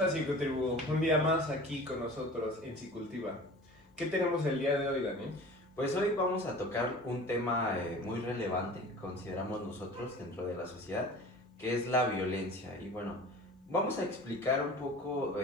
onda, Psicotribu? Un día más aquí con nosotros en Psicultiva. ¿Qué tenemos el día de hoy, Dani? Pues hoy vamos a tocar un tema muy relevante, consideramos nosotros dentro de la sociedad, que es la violencia. Y bueno, vamos a explicar un poco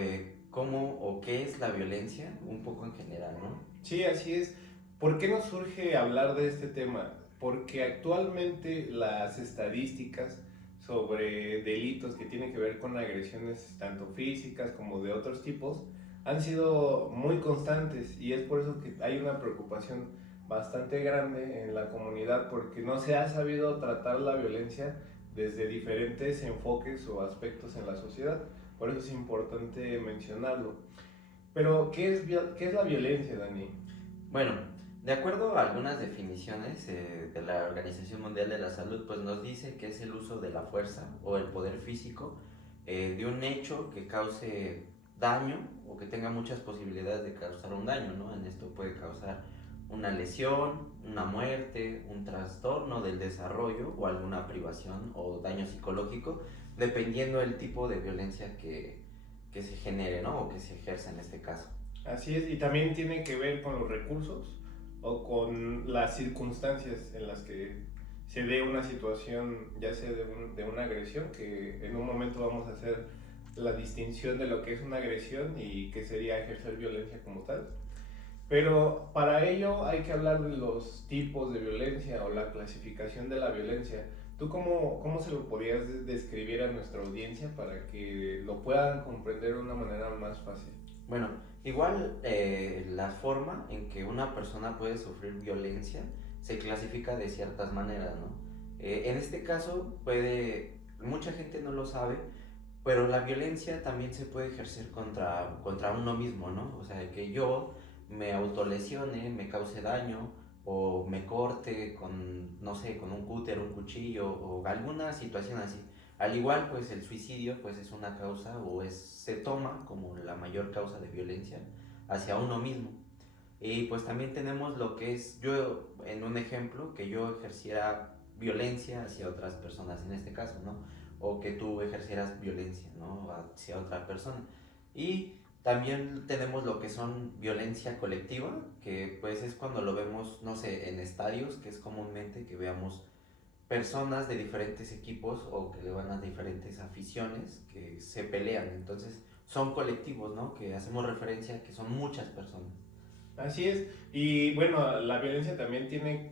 cómo o qué es la violencia, un poco en general, ¿no? Sí, así es. ¿Por qué nos surge hablar de este tema? Porque actualmente las estadísticas sobre delitos que tienen que ver con agresiones tanto físicas como de otros tipos han sido muy constantes y es por eso que hay una preocupación bastante grande en la comunidad porque no se ha sabido tratar la violencia desde diferentes enfoques o aspectos en la sociedad. Por eso es importante mencionarlo. Pero, ¿qué es la violencia, Dani? Bueno, de acuerdo a algunas definiciones de la Organización Mundial de la Salud, pues nos dice que es el uso de la fuerza o el poder físico de un hecho que cause daño o que tenga muchas posibilidades de causar un daño, ¿no? En esto puede causar una lesión, una muerte, un trastorno del desarrollo o alguna privación o daño psicológico, dependiendo del tipo de violencia que se genere, ¿no? O que se ejerza en este caso. Así es, y también tiene que ver con los recursos o con las circunstancias en las que se dé una situación, ya sea de una agresión, que en un momento vamos a hacer la distinción de lo que es una agresión y qué sería ejercer violencia como tal. Pero para ello hay que hablar de los tipos de violencia o la clasificación de la violencia. ¿Tú cómo se lo podrías describir a nuestra audiencia para que lo puedan comprender de una manera más fácil? Bueno, igual la forma en que una persona puede sufrir violencia se clasifica de ciertas maneras, ¿no? En este caso mucha gente no lo sabe, pero la violencia también se puede ejercer contra uno mismo, ¿no? O sea, que yo me autolesione, me cause daño o me corte con, no sé, con un cúter, un cuchillo o alguna situación así. Al igual, pues el suicidio pues es una causa se toma como la mayor causa de violencia hacia uno mismo. Y pues también tenemos lo que es yo, en un ejemplo, que yo ejerciera violencia hacia otras personas en este caso, ¿no? O que tú ejercieras violencia, ¿no? Hacia otra persona. Y también tenemos lo que son violencia colectiva, que pues es cuando lo vemos, no sé, en estadios, que es comúnmente que veamos personas de diferentes equipos o que le van a diferentes aficiones que se pelean. Entonces son colectivos, ¿no? Que hacemos referencia a que son muchas personas. Así es, y bueno, la violencia también tiene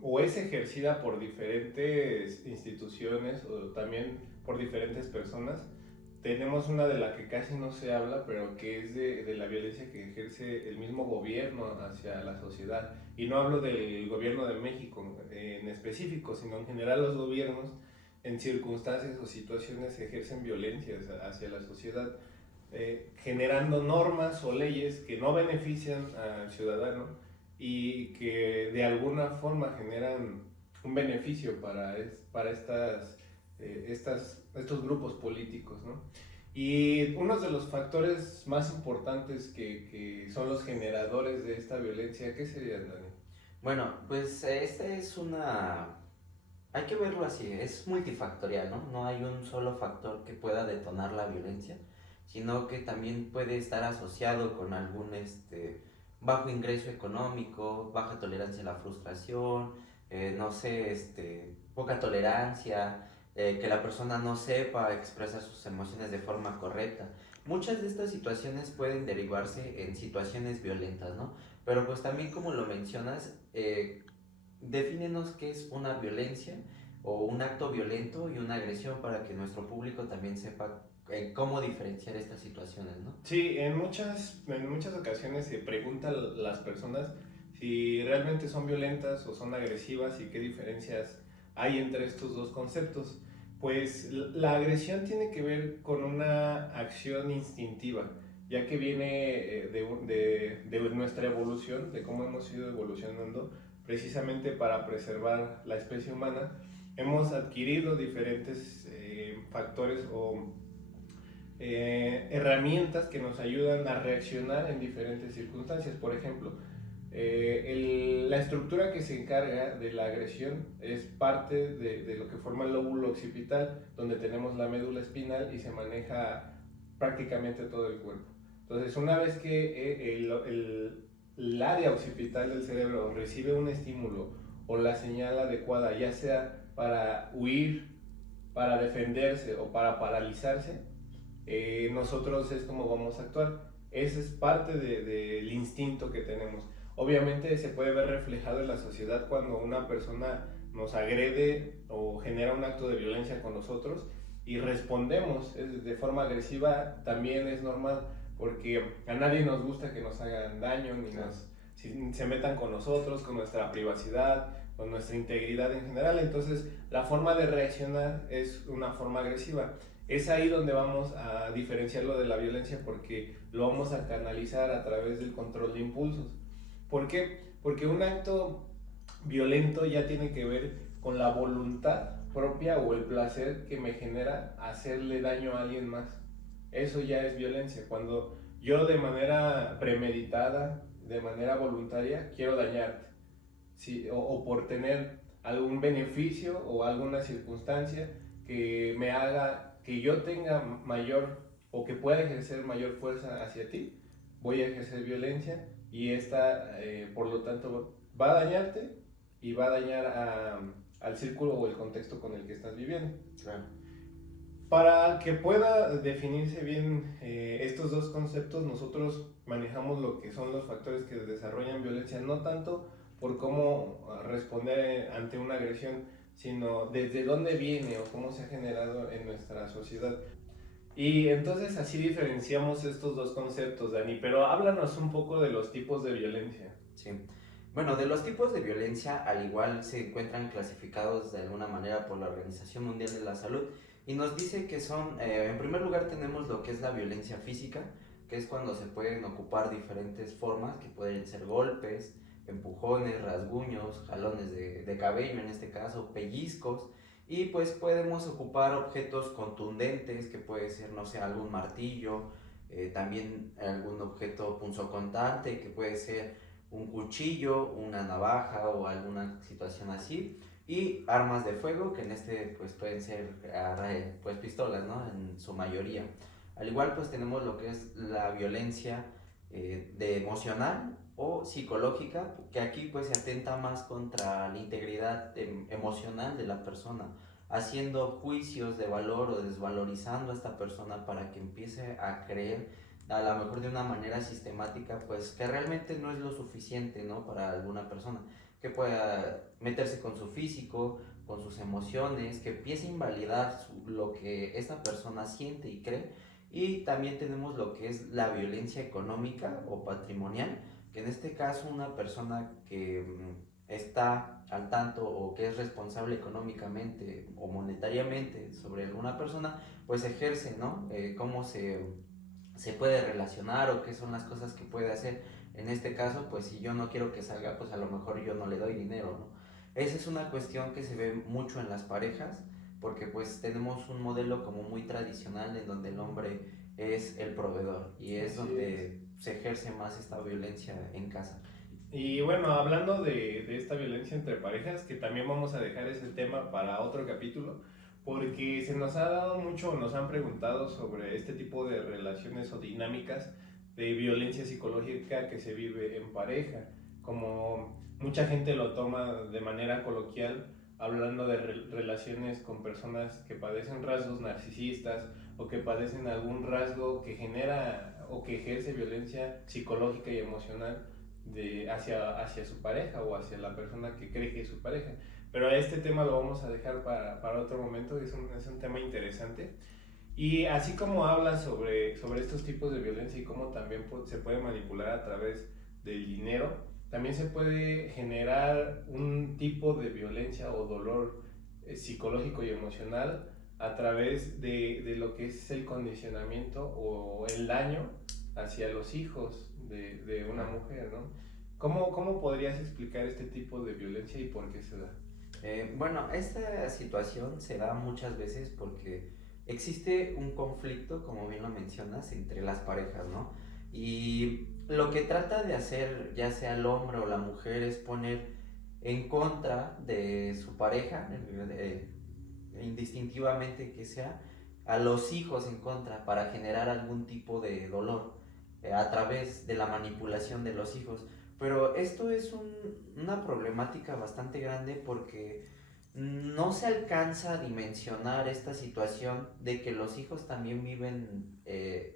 o es ejercida por diferentes instituciones o también por diferentes personas. Tenemos una de la que casi no se habla, pero que es de la violencia que ejerce el mismo gobierno hacia la sociedad. Y no hablo del gobierno de México en específico, sino en general los gobiernos en circunstancias o situaciones ejercen violencia hacia la sociedad, generando normas o leyes que no benefician al ciudadano y que de alguna forma generan un beneficio para estos grupos políticos, ¿no? Y uno de los factores más importantes que son los generadores de esta violencia, ¿qué serían, Dani? Bueno, pues este es hay que verlo así, es multifactorial, ¿no? No hay un solo factor que pueda detonar la violencia, sino que también puede estar asociado con algún bajo ingreso económico, baja tolerancia a la frustración, no sé, poca tolerancia, que la persona no sepa expresar sus emociones de forma correcta. Muchas de estas situaciones pueden derivarse en situaciones violentas, ¿no? Pero pues también como lo mencionas, defínenos qué es una violencia o un acto violento y una agresión para que nuestro público también sepa cómo diferenciar estas situaciones, ¿no? Sí, en muchas ocasiones se preguntan las personas si realmente son violentas o son agresivas y qué diferencias hay entre estos dos conceptos. Pues la agresión tiene que ver con una acción instintiva, ya que viene de nuestra evolución, de cómo hemos ido evolucionando precisamente para preservar la especie humana. Hemos adquirido diferentes factores o herramientas que nos ayudan a reaccionar en diferentes circunstancias. Por ejemplo, la estructura que se encarga de la agresión es parte de lo que forma el lóbulo occipital, donde tenemos la médula espinal y se maneja prácticamente todo el cuerpo. Entonces, una vez que el área occipital del cerebro recibe un estímulo o la señal adecuada, ya sea para huir, para defenderse o para paralizarse, nosotros es como vamos a actuar. Ese es parte del instinto que tenemos. Obviamente se puede ver reflejado en la sociedad cuando una persona nos agrede o genera un acto de violencia con nosotros y respondemos de forma agresiva. También es normal, porque a nadie nos gusta que nos hagan daño, ni se metan con nosotros, con nuestra privacidad, con nuestra integridad en general. Entonces la forma de reaccionar es una forma agresiva. Es ahí donde vamos a diferenciarlo de la violencia, porque lo vamos a canalizar a través del control de impulsos. ¿Por qué? Porque un acto violento ya tiene que ver con la voluntad propia o el placer que me genera hacerle daño a alguien más. Eso ya es violencia, cuando yo de manera premeditada, de manera voluntaria, quiero dañarte, ¿sí? O por tener algún beneficio o alguna circunstancia que me haga que yo tenga mayor o que pueda ejercer mayor fuerza hacia ti, voy a ejercer violencia, y esta por lo tanto va a dañarte y va a dañar al círculo o el contexto con el que estás viviendo. Claro. Para que pueda definirse bien estos dos conceptos, nosotros manejamos lo que son los factores que desarrollan violencia, no tanto por cómo responder ante una agresión, sino desde dónde viene o cómo se ha generado en nuestra sociedad. Y entonces así diferenciamos estos dos conceptos, Dani, pero háblanos un poco de los tipos de violencia. Sí. Bueno, de los tipos de violencia, al igual se encuentran clasificados de alguna manera por la Organización Mundial de la Salud, y nos dice que son, en primer lugar tenemos lo que es la violencia física, que es cuando se pueden ocupar diferentes formas, que pueden ser golpes, empujones, rasguños, jalones de cabello en este caso, pellizcos, y pues podemos ocupar objetos contundentes, que puede ser, no sé, algún martillo, también algún objeto punzocortante, que puede ser un cuchillo, una navaja o alguna situación así, y armas de fuego, que en este pues pueden ser pues pistolas, ¿no? En su mayoría. Al igual pues tenemos lo que es la violencia de emocional o psicológica, que aquí pues se atenta más contra la integridad emocional de la persona, haciendo juicios de valor o desvalorizando a esta persona para que empiece a creer, a lo mejor de una manera sistemática, pues que realmente no es lo suficiente, ¿no? Para alguna persona, que pueda meterse con su físico, con sus emociones, que empiece a invalidar lo que esta persona siente y cree. Y también tenemos lo que es la violencia económica o patrimonial, que en este caso una persona que está al tanto o que es responsable económicamente o monetariamente sobre alguna persona, pues ejerce, ¿no? Cómo se puede relacionar o qué son las cosas que puede hacer. En este caso, pues si yo no quiero que salga, pues a lo mejor yo no le doy dinero, ¿no? Esa es una cuestión que se ve mucho en las parejas, porque pues tenemos un modelo como muy tradicional en donde el hombre es el proveedor y es donde se ejerce más esta violencia en casa. Y bueno, hablando de esta violencia entre parejas, que también vamos a dejar ese tema para otro capítulo, porque se nos ha dado mucho, nos han preguntado sobre este tipo de relaciones o dinámicas de violencia psicológica que se vive en pareja. Como mucha gente lo toma de manera coloquial, hablando de relaciones con personas que padecen rasgos narcisistas o que padecen algún rasgo que genera o que ejerce violencia psicológica y emocional hacia su pareja o hacia la persona que cree que es su pareja. Pero este tema lo vamos a dejar para otro momento, es un tema interesante. Y así como habla sobre estos tipos de violencia y cómo también se puede manipular a través del dinero, también se puede generar un tipo de violencia o dolor psicológico y emocional a través de lo que es el condicionamiento o el daño hacia los hijos de una mujer, ¿no? ¿Cómo podrías explicar este tipo de violencia y por qué se da? Bueno, esta situación se da muchas veces porque existe un conflicto, como bien lo mencionas, entre las parejas, ¿no? Y lo que trata de hacer, ya sea el hombre o la mujer, es poner en contra de su pareja, indistintivamente que sea, a los hijos en contra para generar algún tipo de dolor a través de la manipulación de los hijos. Pero esto es una problemática bastante grande porque no se alcanza a dimensionar esta situación de que los hijos también viven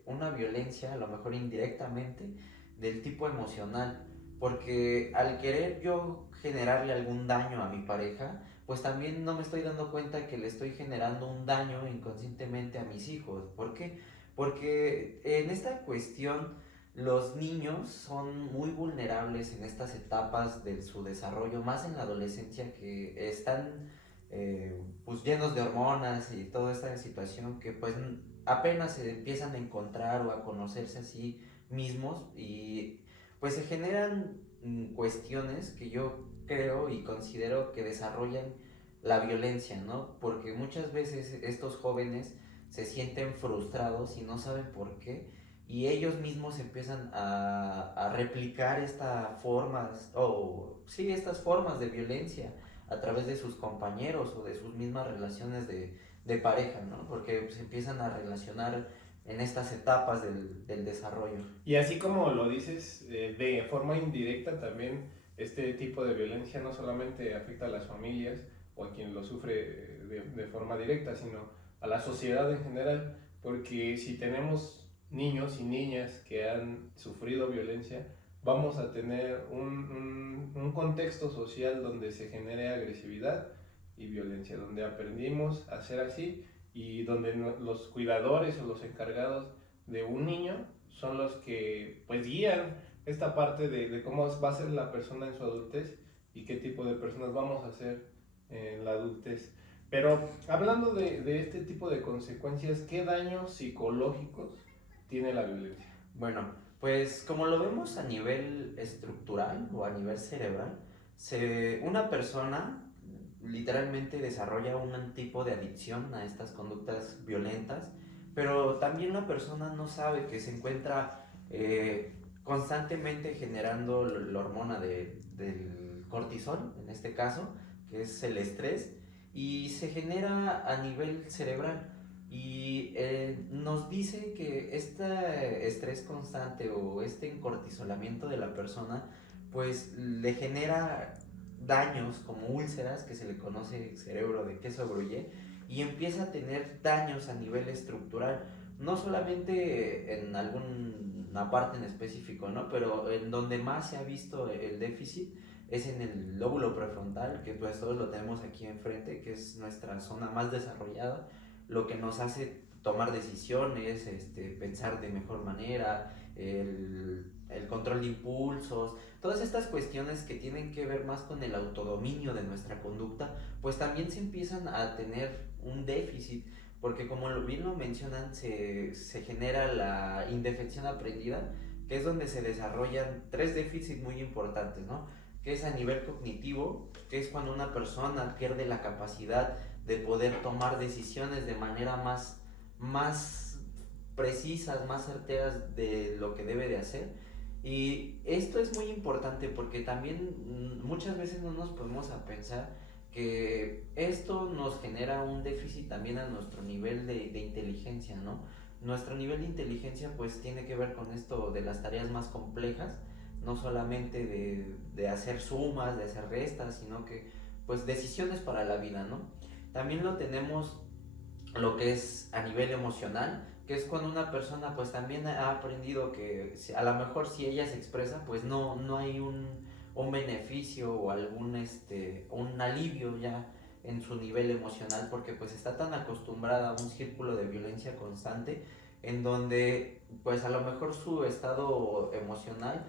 una violencia, a lo mejor indirectamente, del tipo emocional. Porque al querer yo generarle algún daño a mi pareja, pues también no me estoy dando cuenta que le estoy generando un daño inconscientemente a mis hijos. ¿Por qué? Porque en esta cuestión los niños son muy vulnerables en estas etapas de su desarrollo, más en la adolescencia, que están pues llenos de hormonas y toda esta situación que pues apenas se empiezan a encontrar o a conocerse a sí mismos, y pues se generan cuestiones que yo creo y considero que desarrollan la violencia, ¿no? Porque muchas veces estos jóvenes se sienten frustrados y no saben por qué, y ellos mismos empiezan a replicar estas formas, o sí, estas formas de violencia a través de sus compañeros o de sus mismas relaciones de pareja, ¿no? Porque se empiezan a relacionar en estas etapas del desarrollo. Y así como lo dices, de forma indirecta también este tipo de violencia no solamente afecta a las familias o a quien lo sufre de forma directa, sino a la sociedad en general, porque si tenemos niños y niñas que han sufrido violencia, vamos a tener un contexto social donde se genere agresividad y violencia, donde aprendimos a ser así y donde los cuidadores o los encargados de un niño son los que pues guían esta parte de cómo va a ser la persona en su adultez y qué tipo de personas vamos a ser en la adultez. Pero hablando de este tipo de consecuencias, ¿qué daños psicológicos tiene la violencia? Bueno, pues como lo vemos a nivel estructural o a nivel cerebral, una persona literalmente desarrolla un tipo de adicción a estas conductas violentas, pero también la persona no sabe que se encuentra constantemente generando la hormona del cortisol, en este caso, que es el estrés, y se genera a nivel cerebral. Y nos dice que este estrés constante o este encortisolamiento de la persona pues le genera daños como úlceras, que se le conoce cerebro de queso gruyere, y empieza a tener daños a nivel estructural, no solamente en alguna parte en específico, ¿no? Pero en donde más se ha visto el déficit es en el lóbulo prefrontal, que pues todos lo tenemos aquí enfrente, que es nuestra zona más desarrollada, lo que nos hace tomar decisiones, pensar de mejor manera, el control de impulsos, todas estas cuestiones que tienen que ver más con el autodominio de nuestra conducta, pues también se empiezan a tener un déficit, porque como bien lo mencionan, se genera la indefensión aprendida, que es donde se desarrollan tres déficits muy importantes, ¿no? Que es a nivel cognitivo, que es cuando una persona pierde la capacidad de poder tomar decisiones de manera más precisas, más certeras de lo que debe de hacer. Y esto es muy importante porque también muchas veces no nos podemos a pensar que esto nos genera un déficit también a nuestro nivel de inteligencia, ¿no? Nuestro nivel de inteligencia pues tiene que ver con esto de las tareas más complejas, no solamente de hacer sumas, de hacer restas, sino que pues decisiones para la vida, ¿no? También lo tenemos lo que es a nivel emocional, que es cuando una persona pues también ha aprendido que a lo mejor si ella se expresa pues no hay un beneficio o un alivio ya en su nivel emocional, porque pues está tan acostumbrada a un círculo de violencia constante en donde pues a lo mejor su estado emocional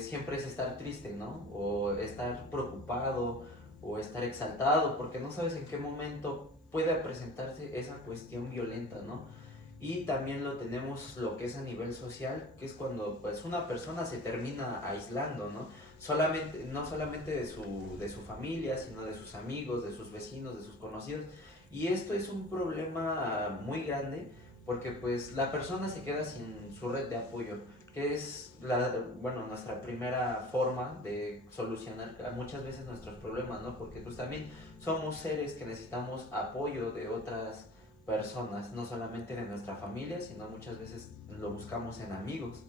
siempre es estar triste, ¿no? O estar preocupado o estar exaltado, porque no sabes en qué momento puede presentarse esa cuestión violenta, ¿no? Y también lo tenemos lo que es a nivel social, que es cuando pues una persona se termina aislando, ¿no? No solamente de su familia, sino de sus amigos, de sus vecinos, de sus conocidos. Y esto es un problema muy grande porque pues la persona se queda sin su red de apoyo, que es nuestra primera forma de solucionar muchas veces nuestros problemas, ¿no? Porque pues también somos seres que necesitamos apoyo de otras personas, no solamente de nuestra familia, sino muchas veces lo buscamos en amigos.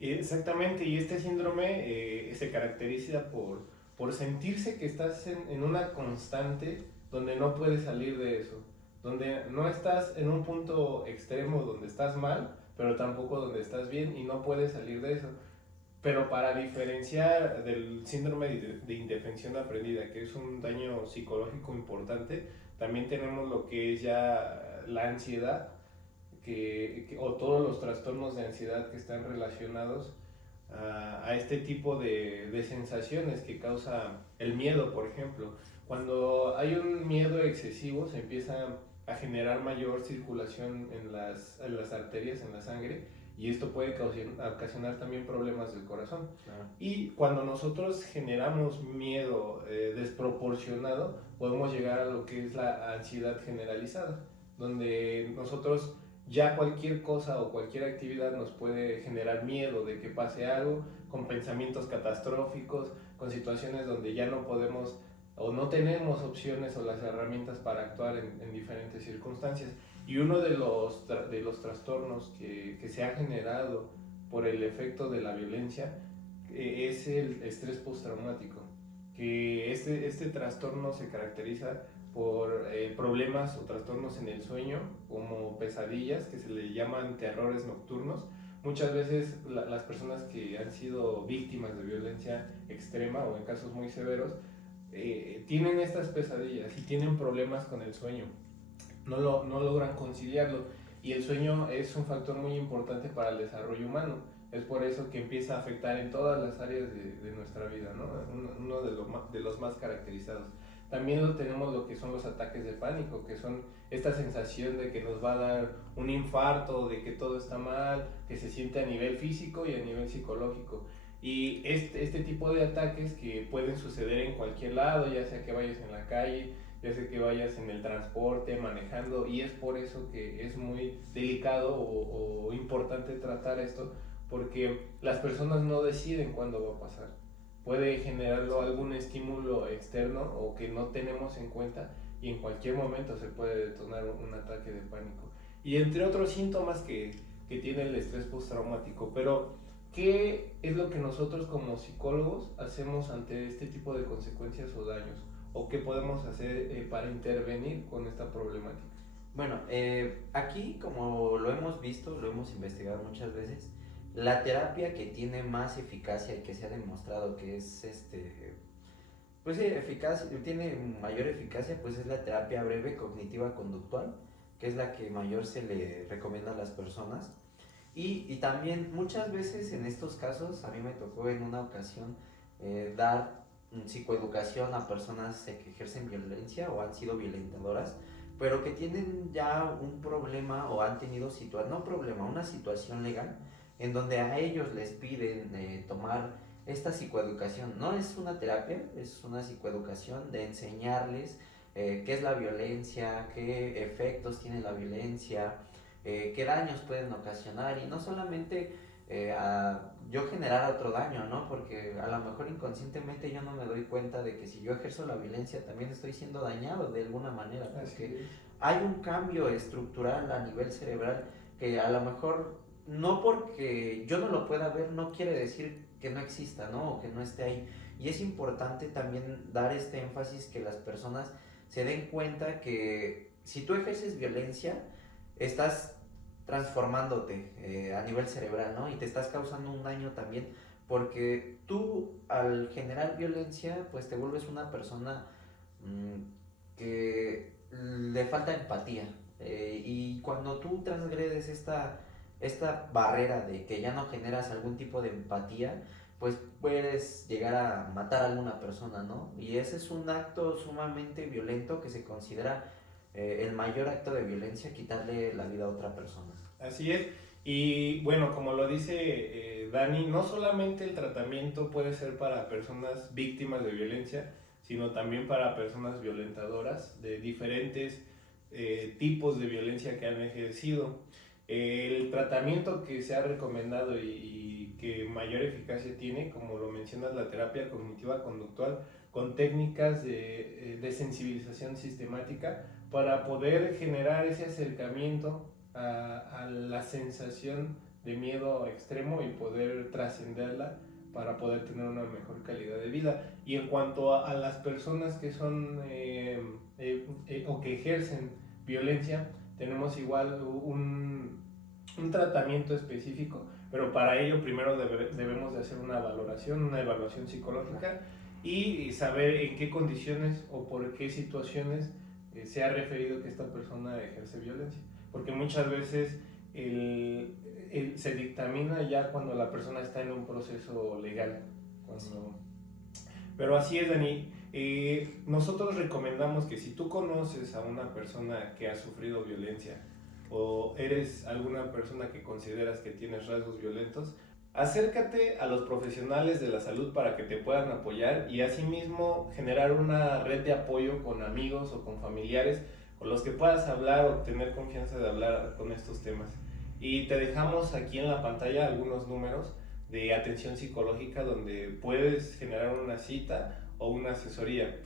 Exactamente, y este síndrome se caracteriza por sentirse que estás en una constante donde no puedes salir de eso, donde no estás en un punto extremo donde estás mal, pero tampoco donde estás bien y no puedes salir de eso. Pero para diferenciar del síndrome de indefensión aprendida, que es un daño psicológico importante, también tenemos lo que es ya la ansiedad, o todos los trastornos de ansiedad que están relacionados a este tipo de sensaciones que causa el miedo, por ejemplo. Cuando hay un miedo excesivo, se empieza a generar mayor circulación en las arterias, en la sangre, y esto puede ocasionar también problemas del corazón. Claro. Y cuando nosotros generamos miedo desproporcionado, podemos llegar a lo que es la ansiedad generalizada, donde nosotros ya cualquier cosa o cualquier actividad nos puede generar miedo de que pase algo, con pensamientos catastróficos, con situaciones donde ya no podemos o no tenemos opciones o las herramientas para actuar en diferentes circunstancias. Y uno de los trastornos que se ha generado por el efecto de la violencia es el estrés postraumático, que este trastorno se caracteriza por problemas o trastornos en el sueño, como pesadillas, que se le llaman terrores nocturnos. Muchas veces las personas que han sido víctimas de violencia extrema o en casos muy severos, tienen estas pesadillas y tienen problemas con el sueño, no logran conciliarlo, y el sueño es un factor muy importante para el desarrollo humano. Es por eso que empieza a afectar en todas las áreas de nuestra vida, ¿no? Uno de los más caracterizados. También tenemos lo que son los ataques de pánico, que son esta sensación de que nos va a dar un infarto, de que todo está mal, que se siente a nivel físico y a nivel psicológico. Y este tipo de ataques que pueden suceder en cualquier lado, ya sea que vayas en la calle, ya sea que vayas en el transporte, manejando, y es por eso que es muy delicado o importante tratar esto, porque las personas no deciden cuándo va a pasar. Puede generarlo algún estímulo externo o que no tenemos en cuenta, y en cualquier momento se puede detonar un ataque de pánico. Y entre otros síntomas que tiene el estrés postraumático. Pero, ¿qué es lo que nosotros como psicólogos hacemos ante este tipo de consecuencias o daños? ¿O qué podemos hacer para intervenir con esta problemática? Bueno, aquí como lo hemos visto, lo hemos investigado muchas veces, la terapia que tiene más eficacia y que se ha demostrado que es pues eficaz, tiene mayor eficacia, pues es la terapia breve cognitiva conductual, que es la que mayor se le recomienda a las personas. Y también muchas veces en estos casos, a mí me tocó en una ocasión dar psicoeducación a personas que ejercen violencia o han sido violentadoras, pero que tienen ya un problema o han tenido una situación legal en donde a ellos les piden tomar esta psicoeducación. No es una terapia, es una psicoeducación de enseñarles qué es la violencia, qué efectos tiene la violencia, qué daños pueden ocasionar, y no solamente a yo generar otro daño, ¿no? Porque a lo mejor inconscientemente yo no me doy cuenta de que si yo ejerzo la violencia también estoy siendo dañado de alguna manera, porque hay un cambio estructural a nivel cerebral que a lo mejor no porque yo no lo pueda ver no quiere decir que no exista, ¿no? O que no esté ahí. Y es importante también dar este énfasis, que las personas se den cuenta que si tú ejerces violencia, estás transformándote a nivel cerebral, ¿no? Y te estás causando un daño también, porque tú al generar violencia, pues te vuelves una persona que le falta empatía. Y cuando tú transgredes esta barrera de que ya no generas algún tipo de empatía, pues puedes llegar a matar a alguna persona, ¿no? Y ese es un acto sumamente violento que se considera el mayor acto de violencia, quitarle la vida a otra persona. Así es. Y bueno, como lo dice Dani, no solamente el tratamiento puede ser para personas víctimas de violencia, sino también para personas violentadoras de diferentes tipos de violencia que han ejercido. El tratamiento que se ha recomendado y que mayor eficacia tiene, como lo mencionas, la terapia cognitiva conductual, con técnicas de sensibilización sistemática para poder generar ese acercamiento a la sensación de miedo extremo y poder trascenderla para poder tener una mejor calidad de vida. Y en cuanto a las personas que son o que ejercen violencia, tenemos igual un tratamiento específico, pero para ello primero debemos de hacer una evaluación psicológica y saber en qué condiciones o por qué situaciones se ha referido que esta persona ejerce violencia. Porque muchas veces se dictamina ya cuando la persona está en un proceso legal. Pero así es, Dani. Nosotros recomendamos que si tú conoces a una persona que ha sufrido violencia o eres alguna persona que consideras que tienes rasgos violentos, acércate a los profesionales de la salud para que te puedan apoyar y asimismo generar una red de apoyo con amigos o con familiares con los que puedas hablar o tener confianza de hablar con estos temas. Y te dejamos aquí en la pantalla algunos números de atención psicológica donde puedes generar una cita o una asesoría.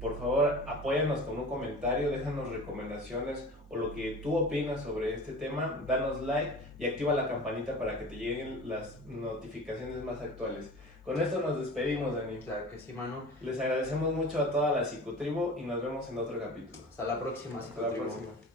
Por favor, apóyanos con un comentario, déjanos recomendaciones o lo que tú opinas sobre este tema, danos like y activa la campanita para que te lleguen las notificaciones más actuales. Con esto nos despedimos, Dani. Claro que sí, Manu. Les agradecemos mucho a toda la Psicotribu y nos vemos en otro capítulo. Hasta la próxima, Hasta la Psicotribu. próxima.